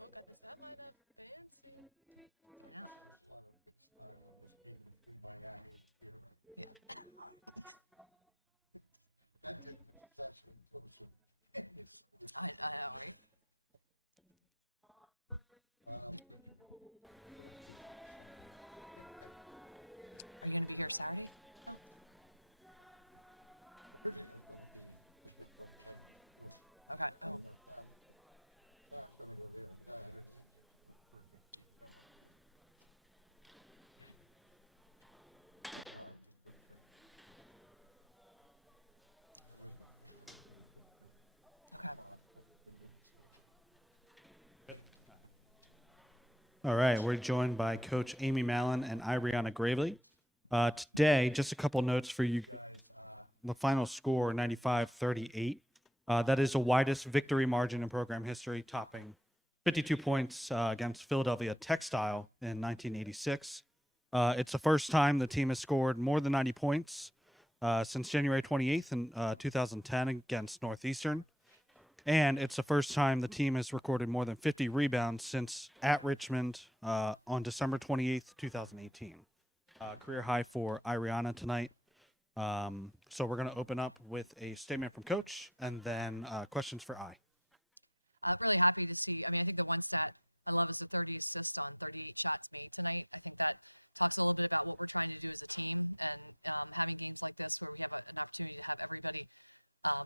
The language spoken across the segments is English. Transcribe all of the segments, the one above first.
Oh, got the stat line up. Fancy. Yeah. A lot of fixed time on this game between Miami here. Yeah. That did possession closer. I know, right? Um, Are you going to be here Saturday? No. originally I thought it'd be a big competition. Okay. Oh. I'm gonna go there. No, I didn't. Okay. All right, we're joined by Coach Amy Mallon and Iriana Gravely. Today, just a couple notes for you guys. The final score, 95-38. That is the widest victory margin in program history, topping 52 points against Philadelphia Textile in 1986. It's the first time the team has scored more than 90 points since January 28th in 2010 against Northeastern. And it's the first time the team has recorded more than 50 rebounds since at Richmond on December 28th, 2018. Career high for Iriana tonight. So we're going to open up with a statement from Coach and then questions for I. Really happy to see. I mean, I think the one stat I love is the 30 assists on 38 shots made tonight. I think that talks a little bit about what we're trying to do as a team, and having games like this where we have an opportunity to have everybody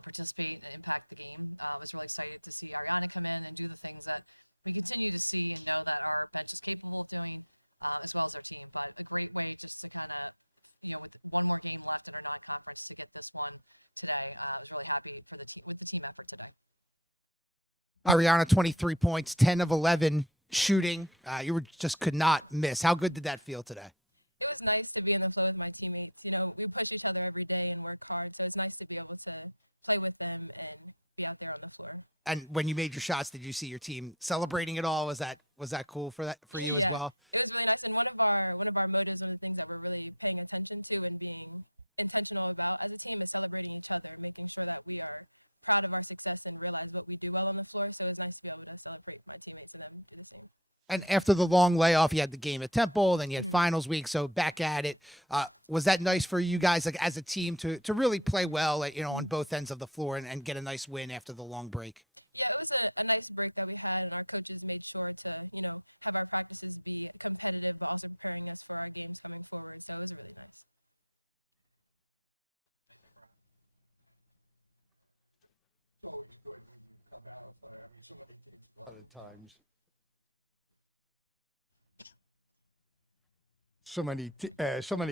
participate and impact the game. I was really excited to see Ariana come in and do the things that we continue to see and know that our bench is capable of doing, as well as our team. But a great way just to kind of, with one more game left in our non-conference, to get this one today. I was really happy for the team with the team effort today. Ariana, 23 points, 10 of 11 shooting. You just could not miss. How good did that feel today? It was nice to be in the flow with my teammates. We push each other every day and work hard, so it's nice to be able to play with them and be out there on the floor. And when you made your shots, did you see your team celebrating at all? Was that cool for you as well? It was really nice. And one of our motives, one of the things that we're really paying attention to and being intentional about as a team is celebrating each other, making sure that we are proud of our success and realize what we do well on the floor. So it was nice to be able to celebrate my teammates and them do the same. And after the long layoff, you had the game at Temple, then you had finals week, so back at it. Was that nice for you guys, like as a team, to really play well, on both ends of the floor and get a nice win after the long break? Yeah, it was a nice break that we had, and our coaches made sure to, have our practices be competitive, but also preparing us for our games coming forward. So it was really nice. It's always good when you come out. I mean, somebody takes a lot of times. So many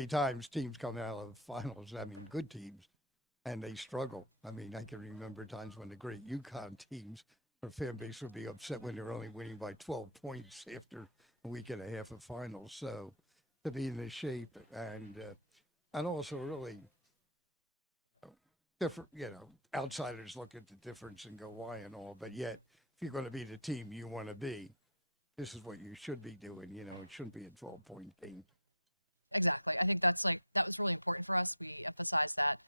times teams come out of finals, I mean, good teams, and they struggle. I mean, I can remember times when the great UConn teams, our fan base would be upset when they're only winning by 12 points after a week and a half of finals. So to be in this shape and also really different, outsiders look at the difference and go, why and all, but yet if you're going to be the team you want to be, this is what you should be doing. It shouldn't be a 12-point game. Exactly. I think that was really important for us. We emphasized that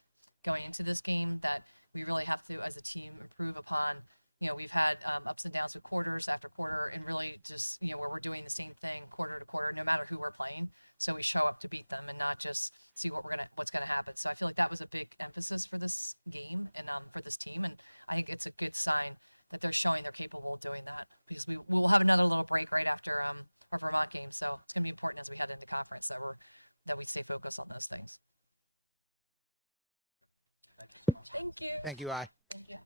going into this game, that we really have to, as a team, improve upon, we've had ups and downs with quarters after quarter, and really just, where we're doing the same thing quarter to quarter, no matter who we're playing. So we show up to beat them and not just see what's going to happen. So I feel like that was a big emphasis for this game and for this team. And I think it's a good sign that they're showing they're capable of doing that, because we will have another little break right after our Vermont game. So it's going to be important as we head into conference that we stay focused on those things. Thank you. Thank you, I. Thank you.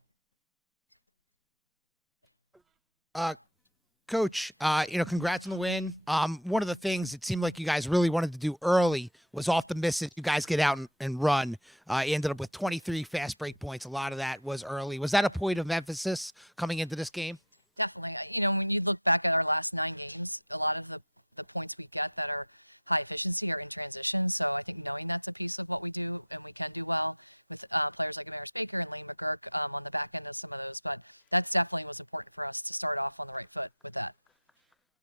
Coach, congrats on the win. One of the things it seemed like you guys really wanted to do early was off the misses. You guys get out and run. You ended up with 23 fast break points. A lot of that was early. Was that a point of emphasis coming into this game? Definitely. When you look back at our last 9 games, a lot of the points we get that are high efficiency are in transition. So I think knowing that's a piece of what we do and we can do well with players like Amaris Baker and Lane McGurk on the back end of some of those. But that's definitely was important for us to start off on the right foot with that.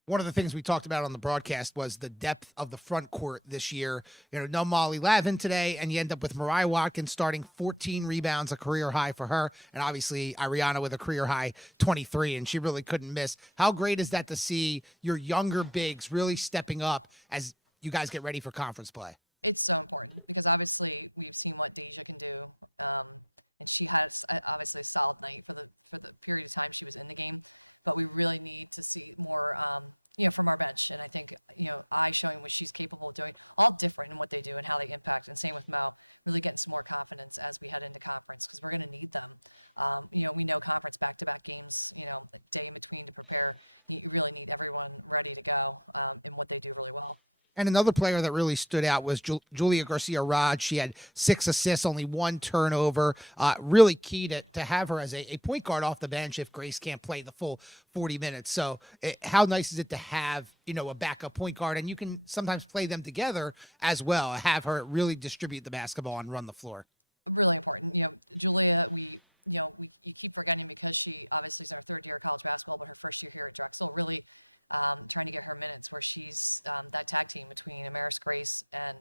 one of the things we talked about on the broadcast was the depth of the front court this year. No Molly Lavin today, and you end up with Mariah Watkins starting 14 rebounds, a career high for her, and obviously Ariana with a career high 23, and she really couldn't miss. How great is that to see your younger bigs really stepping up as you guys get ready for conference play? It's so important because obviously we've seen what Deja can do, and she has obviously a solid night for the period of time she was in the game. But we really need to see more, from our bench. And I think, I showing what she's capable of doing, all different in what they do and how they impact. And same with Mo, really getting some more confidence as we head into conference because we're going to need them. We know conference back-to-back games, day in between to prepare. You really need everyone ready to go in what they do really well. And another player that really stood out was Julia Garcia-Rod. She had 6 assists, only 1 turnover. Really key to have her as a point guard off the bench if Grace can't play the full 40 minutes. So how nice is it to have, a backup point guard, and you can sometimes play them together as well, have her really distribute the basketball and run the floor. Really important. Julia, you keep forgetting because she obviously is in her 3rd year of college basketball, but her 1st year here at Drexel, really trying to get her minutes where she's that tag team between Amaris Grace and,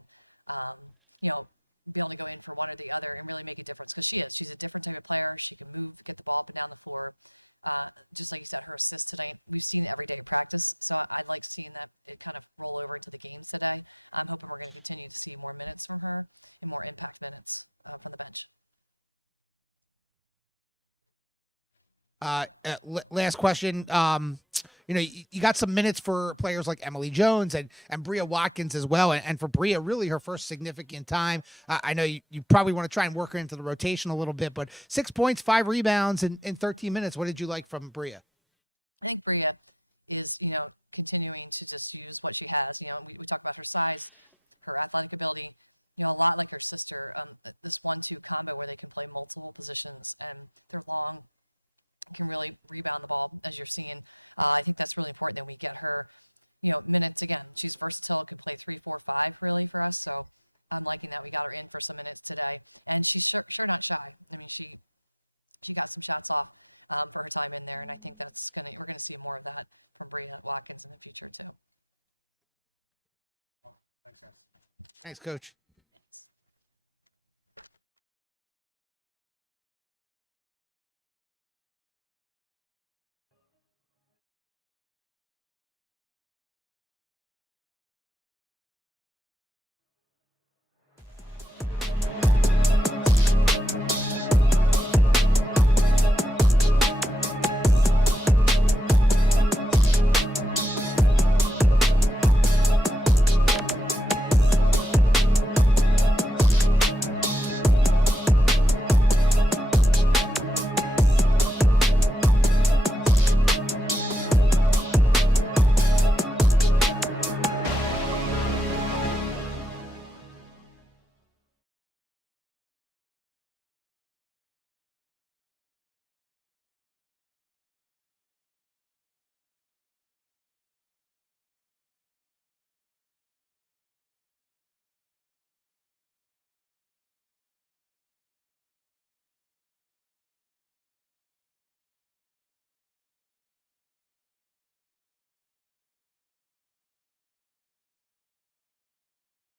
be able to go in for one or the other and really make a difference because she's a different type of player. She can move, get the ball up and down the floor. Just like you said, her assist tonight, we've seen it every day at practice. So I like seeing that it kind of roll over into the games today. I'm hoping we're going to continue to see more minutes from her and more impact minutes from the bench. Last question. You got some minutes for players like Emily Jones and Bria Watkins as well. And for Bria, really her first significant time. I know you probably want to try and work her into the rotation a little bit, but 6 points, 5 rebounds in 13 minutes. What did you like from Bria? I think Bria is, continuing to just use what she has. We talk about her size, her athletic ability, a lot like her sister, this 1-2 combo where they can play multiple positions and they're long, can really rebound the ball as you're seeing. I think that's really important that we get her, minutes again. She's versatile, can play 3, 4, 5 really for us. So I'm liking that we got her in for some minutes today, and she's sure not shy. I mean, she got some shots off for her time in there, and I think we're gonna see more of that from Bria Watkins in the future too. Thanks, guys. Thanks, Coach.